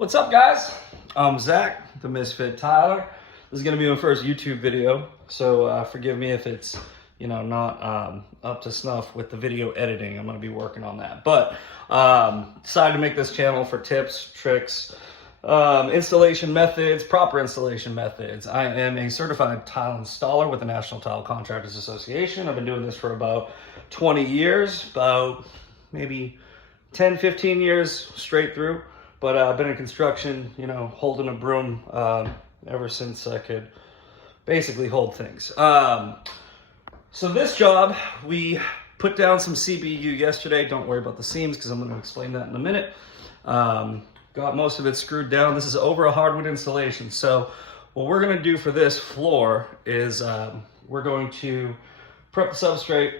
What's up, guys? I'm Zach, the Misfit Tyler. This is gonna be my first YouTube video, so forgive me if it's, not up to snuff with the video editing. I'm gonna be working on that. But decided to make this channel for tips, tricks, installation methods, proper installation methods. I am a certified tile installer with the National Tile Contractors Association. I've been doing this for about 20 years, about maybe 10, 15 years straight through. But I've been in construction, holding a broom ever since I could basically hold things. So this job, we put down some CBU yesterday. Don't worry about the seams because I'm going to explain that in a minute. Got most of it screwed down. This is over a hardwood installation. So what we're going to do for this floor is we're going to prep the substrate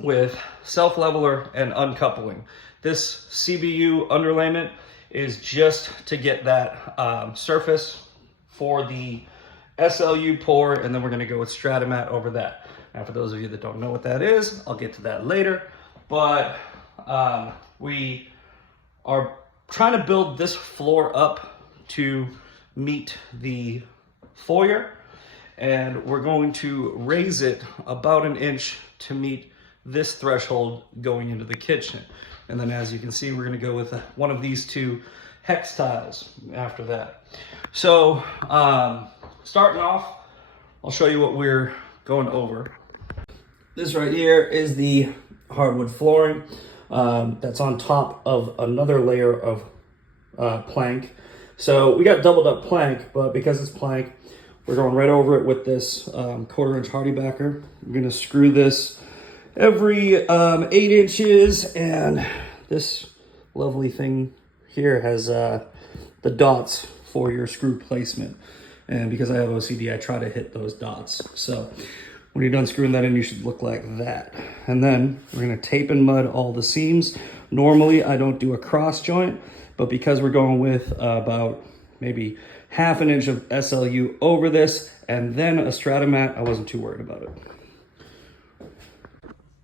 with self-leveler and uncoupling. This CBU underlayment is just to get that surface for the SLU pour, and then we're going to go with Stratamat over that. Now, for those of you that don't know what that is, I'll get to that later. But we are trying to build this floor up to meet the foyer, and we're going to raise it about an inch to meet this threshold going into the kitchen. And then, as you can see, we're going to go with one of these two hex tiles after that. So starting off, I'll show you what we're going over. This right here is the hardwood flooring that's on top of another layer of plank. So we got doubled up plank, but because it's plank, we're going right over it with this 1/4 inch hardibacker. We're going to screw this every 8 inches, and this lovely thing here has the dots for your screw placement. And because I have OCD, I try to hit those dots. So when you're done screwing that in, you should look like that. And then we're gonna tape and mud all the seams. Normally I don't do a cross joint, but because we're going with about maybe 1/2 inch of SLU over this and then a Stratamat, I wasn't too worried about it.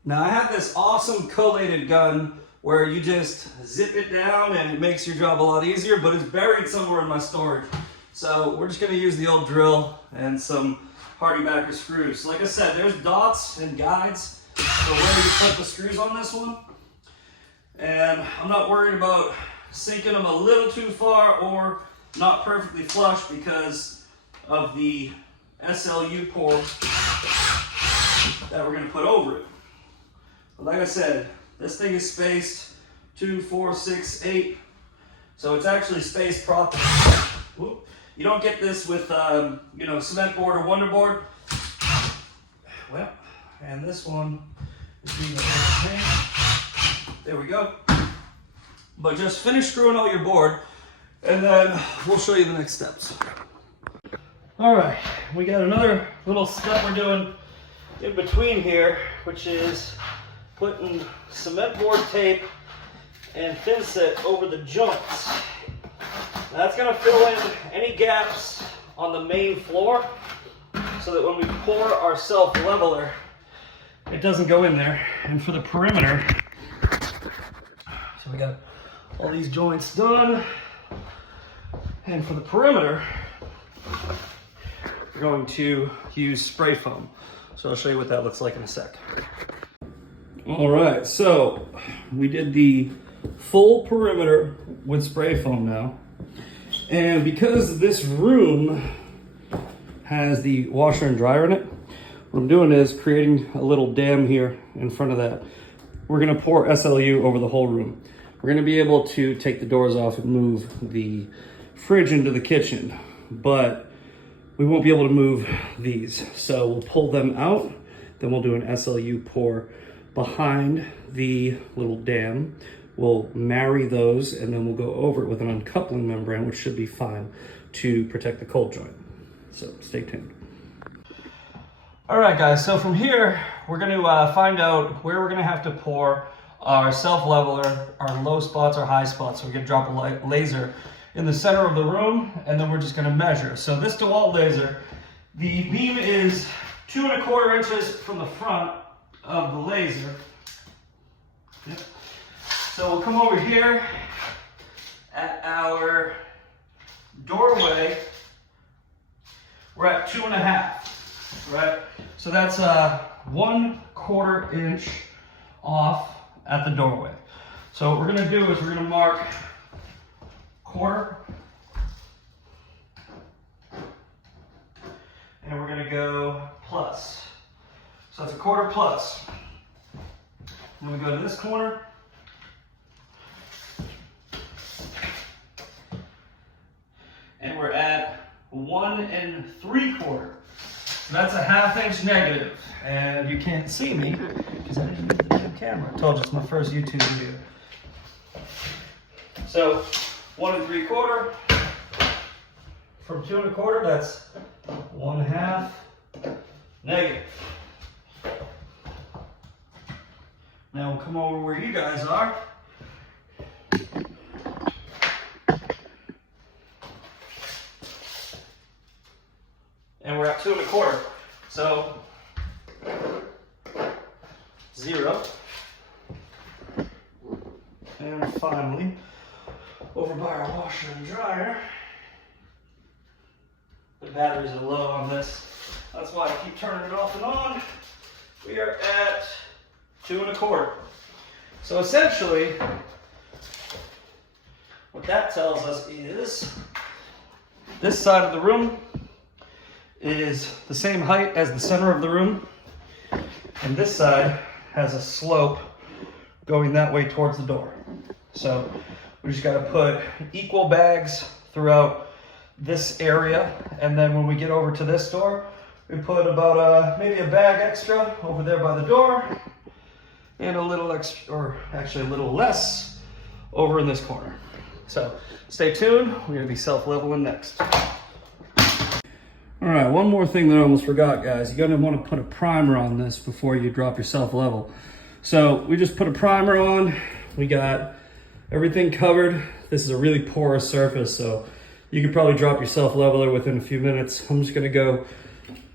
Now I have this awesome collated gun where you just zip it down and it makes your job a lot easier, but it's buried somewhere in my storage. So we're just gonna use the old drill and some hardibacker screws. So like I said, there's dots and guides for where you put the screws on this one. And I'm not worried about sinking them a little too far or not perfectly flush because of the SLU pour that we're gonna put over it. But like I said, this thing is spaced 2, 4, 6, 8. So it's actually spaced properly. Whoop. You don't get this with, cement board or wonder board. Well, and this one is being a pain. There we go. But just finish screwing out your board, and then we'll show you the next steps. All right, we got another little step we're doing in between here, which is putting cement board tape and thin set over the joints. That's going to fill in any gaps on the main floor so that when we pour our self-leveler, it doesn't go in there. And for the perimeter, so we got all these joints done. And for the perimeter, we're going to use spray foam. So I'll show you what that looks like in a sec. All right, so we did the full perimeter with spray foam now. And because this room has the washer and dryer in it, what I'm doing is creating a little dam here in front of that. We're gonna pour SLU over the whole room. We're gonna be able to take the doors off and move the fridge into the kitchen, but we won't be able to move these. So we'll pull them out, then we'll do an SLU pour behind the little dam. We'll marry those, and then we'll go over it with an uncoupling membrane, which should be fine to protect the cold joint. So stay tuned. All right, guys, so from here, we're gonna find out where we're gonna have to pour our self-leveler, our low spots, our high spots. So we're gonna drop a laser in the center of the room, and then we're just gonna measure. So this DeWalt laser, the beam is 2 1/4 inches from the front of the laser. Yep. So we'll come over here at our So that's 1/4 inch off at the doorway. So what we're gonna do is we're gonna mark 1/4, and we're gonna go plus. So that's 1/4 plus. I'm gonna go to this corner. And we're at 1 3/4. So that's a 1/2 inch negative. And you can't see me because I didn't use the damn camera. I told you it's my first YouTube video. So 1 3/4 from 2 1/4, that's 1/2 negative. Now we'll come over where you guys are. And we're at 2 1/4. So 0. And finally, over by our washer and dryer. The batteries are low on this. That's why I keep turning it off and on. We are at 2 1/4. So essentially, what that tells us is this side of the room is the same height as the center of the room, and this side has a slope going that way towards the door. So we just got to put equal bags throughout this area, and then when we get over to this door, we put about maybe a bag extra over there by the door, and a little extra, or actually a little less, over in this corner. So stay tuned. We're going to be self-leveling next. All right, one more thing that I almost forgot, guys. You're gonna want to put a primer on this before you drop your self-level. So we just put a primer on. We got everything covered. This is a really porous surface, so you could probably drop your self-leveler within a few minutes. I'm just gonna go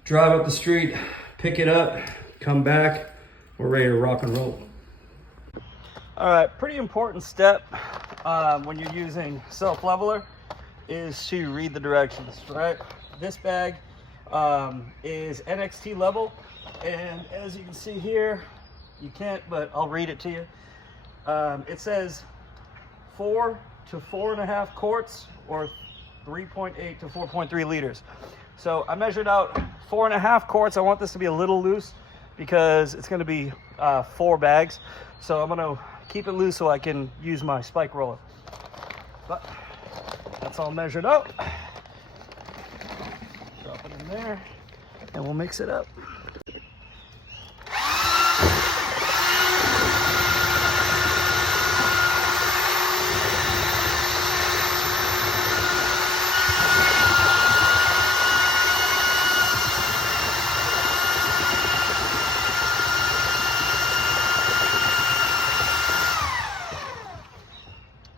drive up the street, pick it up, come back. We're ready to rock and roll. All right, pretty important step when you're using self-leveler is to read the directions, right? This bag is NXT Level, and as you can see here, you can't, but I'll read it to you. It says 4 to 4.5 quarts, or 3.8 to 4.3 liters. So I measured out 4.5 quarts. I want this to be a little loose because it's going to be 4 bags. So I'm going to keep it loose so I can use my spike roller. But that's all measured out. Drop it in there, and we'll mix it up.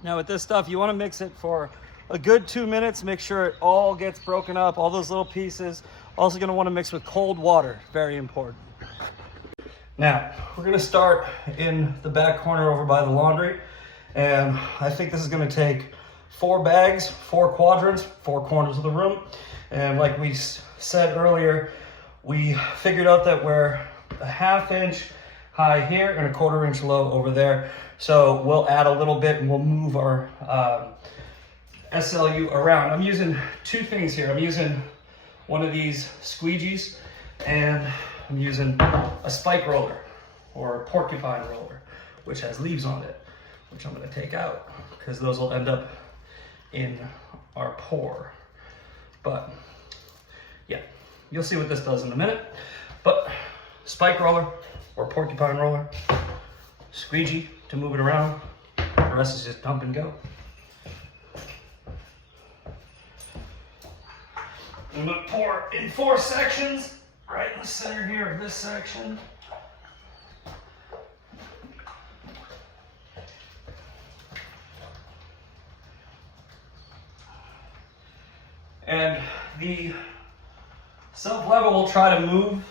Now with this stuff, you want to mix it for a good 2 minutes. Make sure it all gets broken up, all those little pieces. Also going to want to mix with cold water, very important. Now, we're going to start in the back corner over by the laundry. And I think this is going to take 4 bags, 4 quadrants, 4 corners of the room. And like we said earlier, we figured out that we're a 1/2 inch high here and a 1/4 inch low over there. So we'll add a little bit and we'll move our SLU around. I'm using 2 things here. I'm using one of these squeegees, and I'm using a spike roller or a porcupine roller, which has leaves on it, which I'm going to take out because those will end up in our pour. But yeah, you'll see what this does in a minute. But spike roller or porcupine roller, squeegee to move it around. The rest is just dump and go. I'm going to pour in 4 sections, right in the center here of this section. And the self-level will try to move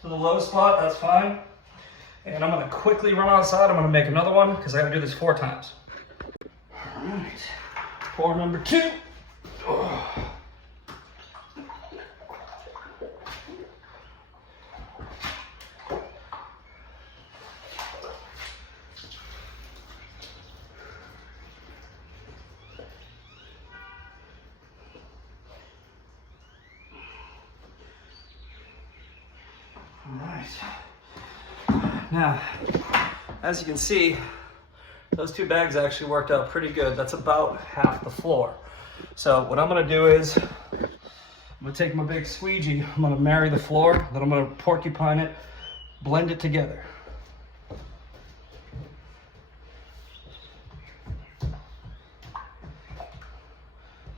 to the low spot, that's fine. And I'm going to quickly run outside. I'm going to make another one because I got to do this 4 times. All right, pour number 2. Oh. Now, as you can see, those two bags actually worked out pretty good. That's about half the floor. So what I'm gonna do is, I'm gonna take my big squeegee, I'm gonna marry the floor, then I'm gonna porcupine it, blend it together.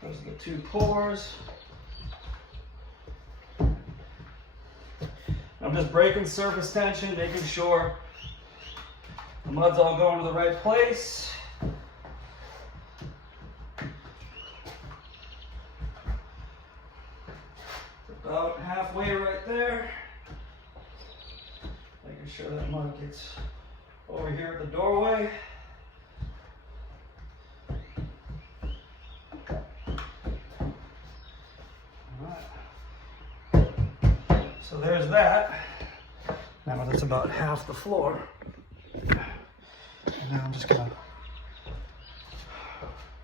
Those are the two pours. I'm just breaking surface tension, making sure the mud's all going to the right place. About halfway right there. Making sure that mud gets over here at the doorway. So there's that. Now that's about half the floor. And now I'm just gonna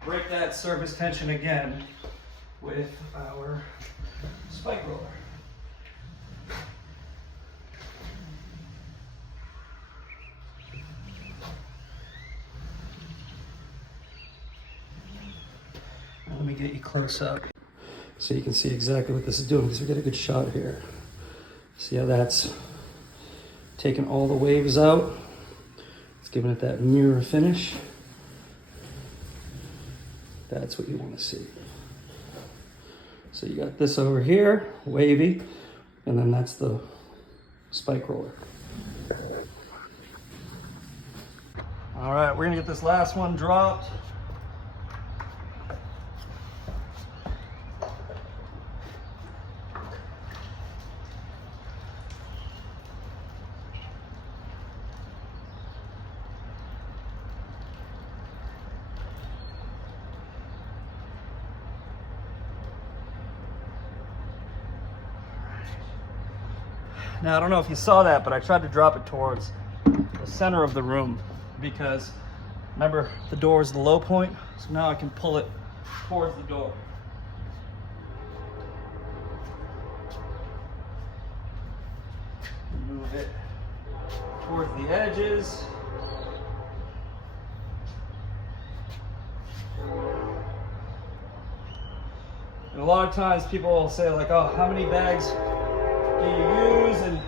break that surface tension again with our spike roller. Now let me get you close up so you can see exactly what this is doing, because we get a good shot here. See how that's taking all the waves out? It's giving it that mirror finish. That's what you want to see. So you got this over here, wavy, and then that's the spike roller. All right, we're gonna get this last one dropped. Now, I don't know if you saw that, but I tried to drop it towards the center of the room because, remember, the door is the low point, so now I can pull it towards the door. Move it towards the edges. And a lot of times people will say like, oh, how many bags do you use and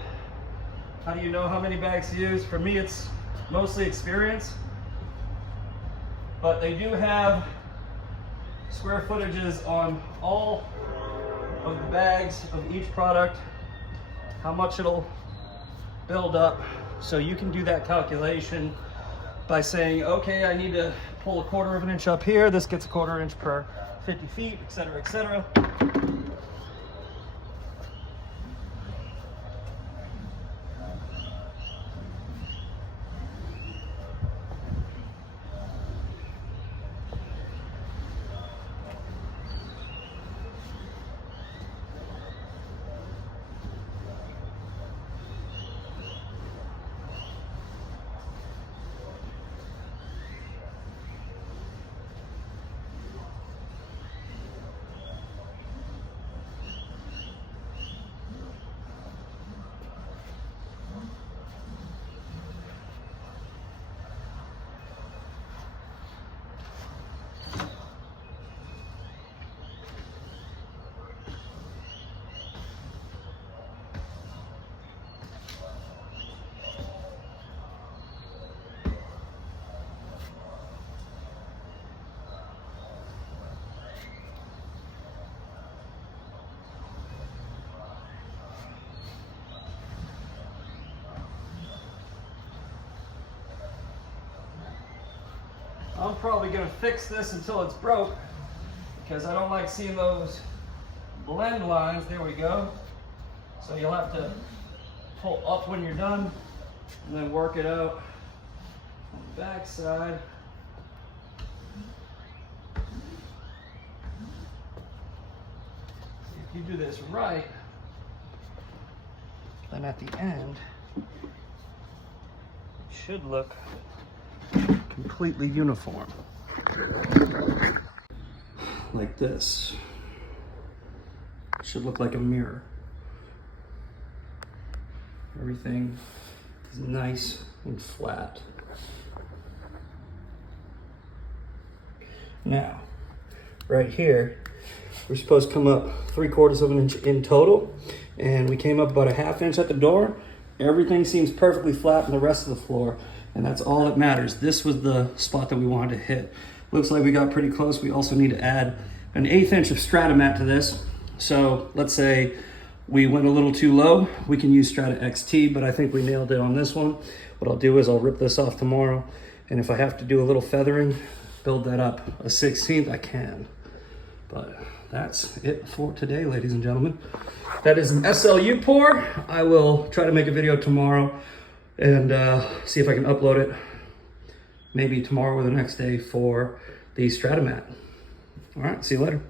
how do you know how many bags to use? For me, it's mostly experience, but they do have square footages on all of the bags of each product, how much it'll build up, so you can do that calculation by saying, okay, I need to pull a 1/4 of an inch up here, this gets a 1/4 inch per 50 feet, etc., etc. I'm probably gonna fix this until it's broke because I don't like seeing those blend lines. There we go. So you'll have to pull up when you're done and then work it out on the back side. If you do this right, then at the end, it should look completely uniform. Like this. It should look like a mirror. Everything is nice and flat. Now, right here, we're supposed to come up 3/4 of an inch in total, and we came up about a 1/2 inch at the door. Everything seems perfectly flat in the rest of the floor, and that's all that matters. This was the spot that we wanted to hit. Looks like we got pretty close. We also need to add an 1/8 inch of Stratamat to this. So let's say we went a little too low, we can use Strata XT, but I think we nailed it on this one. What I'll do is I'll rip this off tomorrow, and if I have to do a little feathering, build that up a 1/16, I can. But that's it for today, ladies and gentlemen. That is an SLU pour. I will try to make a video tomorrow and see if I can upload it maybe tomorrow or the next day for the Stratamat. All right, see you later.